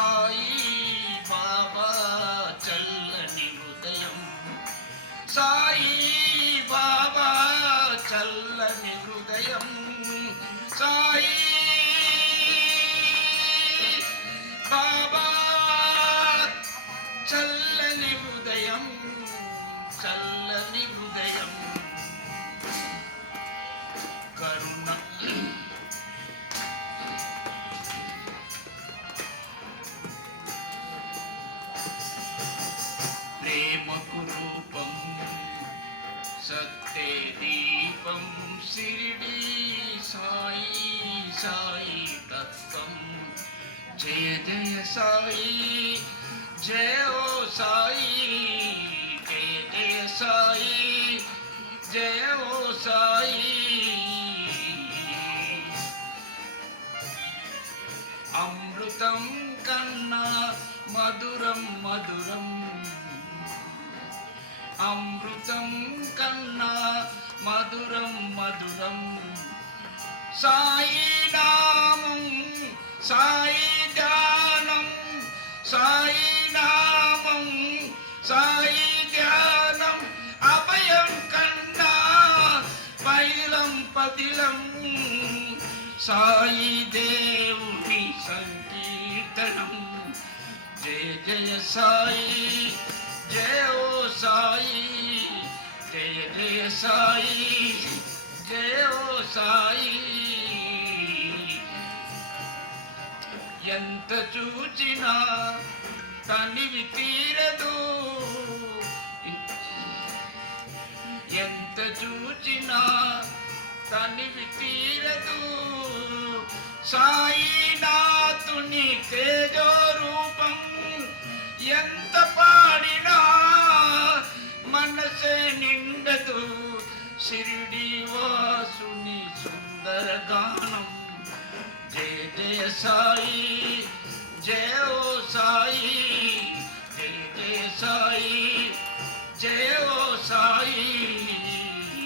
సాయి బాబా చల్లని హృదయం, సాయి బాబా చల్లని హృదయం, సాయి బాబా చల్లని హృదయం, చల్లని హృదయం. కరుణ ప్రేమకు రూపం, సత్తే దీపం, షిరిడి సాయి, సాయి తత్వం. జయ జయ సాయి, జయ ఓ సాయి, జయ జయ సాయి, జయ ఓ సాయి. అమృతం కన్నా మధురం మధురం, అమృతం కన్నా మధురం మధురం. సాయి నామం, సాయి ధ్యానం, సాయి నామం, సాయి ధ్యానం. అభయం కన్నా పైలం పదిలం, సాయి దేవుని సంకీర్తనం. జయ జయ సాయి, జయ ఓ సాయి, జయ జయ సాయి, జయ ఓ సాయి. ఎంత చూచినా తనివి తీరదు, ఎంత చూచినా తనివి తీరదు. సాయినాథుని తేజో రూపం ఎంత పాడినా మనసే నిండదు. షిరిడి వాసుని సుందర గానం. జయ జయ సాయి, జయ